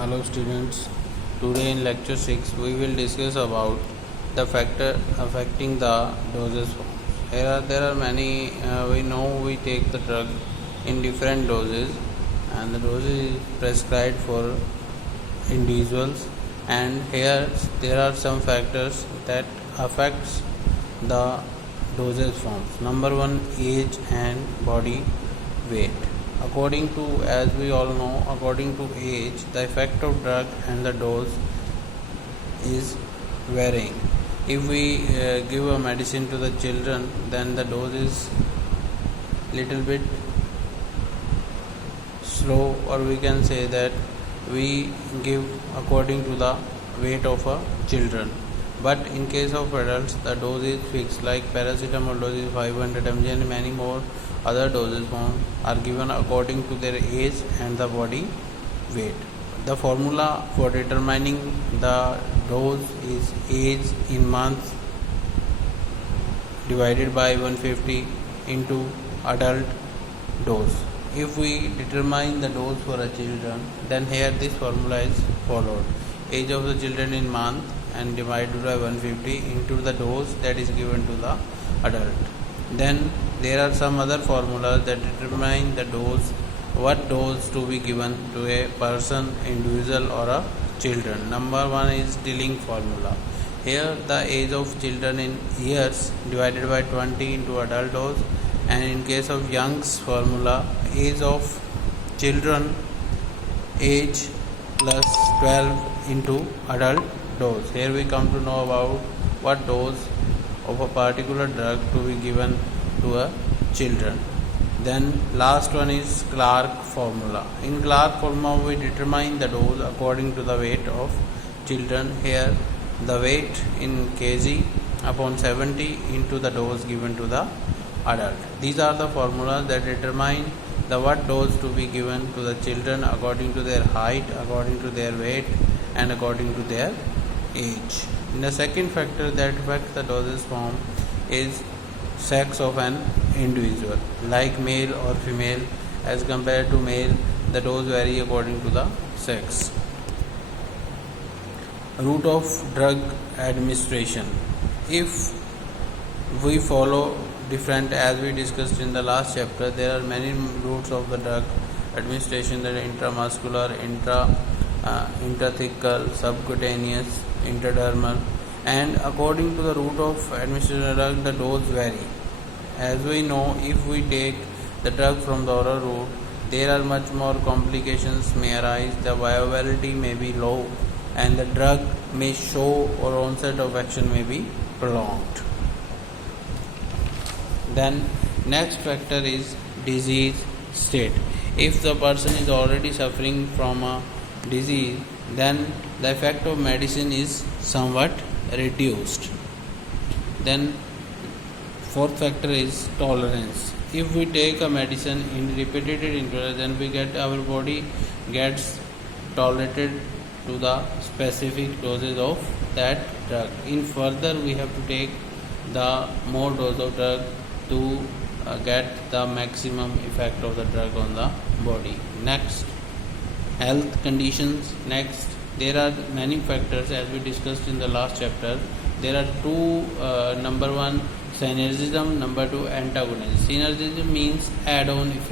Hello students, today in lecture 6 we will discuss about the factor affecting the dosage forms. There are many, we know we take the drug in different doses and the dosage is prescribed for individuals, and here there are some factors that affects the dosage forms. Number one, age and body weight. According to, as we all know, according to age, the effect of drug and the dose is varying. If we give a medicine to the children, then the dose is little bit slow, or we can say that we give according to the weight of a children. But in case of adults, the dose is fixed, like paracetamol dose is 500 mg and many more other doses are given according to their age and the body weight. The formula for determining the dose is age in months divided by 150 into adult dose. If we determine the dose for a children, then here this formula is followed: age of the children in month and divided by 150 into the dose that is given to the adult. Then there are some other formulas that determine the dose, what dose to be given to a person, individual or a children. Number one is Dilling formula. Here the age of children in years divided by 20 into adult dose, and in case of Young's formula, age of children age plus 12 into adult dose. Here we come to know about what dose of a particular drug to be given to a children. Then last one is Clark formula. In Clark formula we determine the dose according to the weight of children. Here the weight in kg upon 70 into the dose given to the adult. These are the formulas that determine the what dose to be given to the children according to their height, according to their weight and according to their age. And the second factor that affects the dosage form is sex of an individual, like male or female. As compared to male, the dose vary according to the sex. Route of drug administration. If we follow different, as we discussed in the last chapter, there are many routes of the drug administration, that intramuscular, intrathecal, subcutaneous, intradermal, and according to the route of administration of drug, the dose vary. As we know, if we take the drug from the oral route, there are much more complications may arise, the viability may be low, and the drug may show or onset of action may be prolonged. Then next factor is disease state. If the person is already suffering from a disease, then the effect of medicine is somewhat reduced. Then fourth factor is tolerance. If we take a medicine in repeated intervals, then our body gets tolerated to the specific doses of that drug. In further, we have to take the more dose of drug to get the maximum effect of the drug on the body. Next, health conditions. Next, there are many factors, as we discussed in the last chapter. There are two, number one synergism, number two antagonism. Synergism means add-on effect.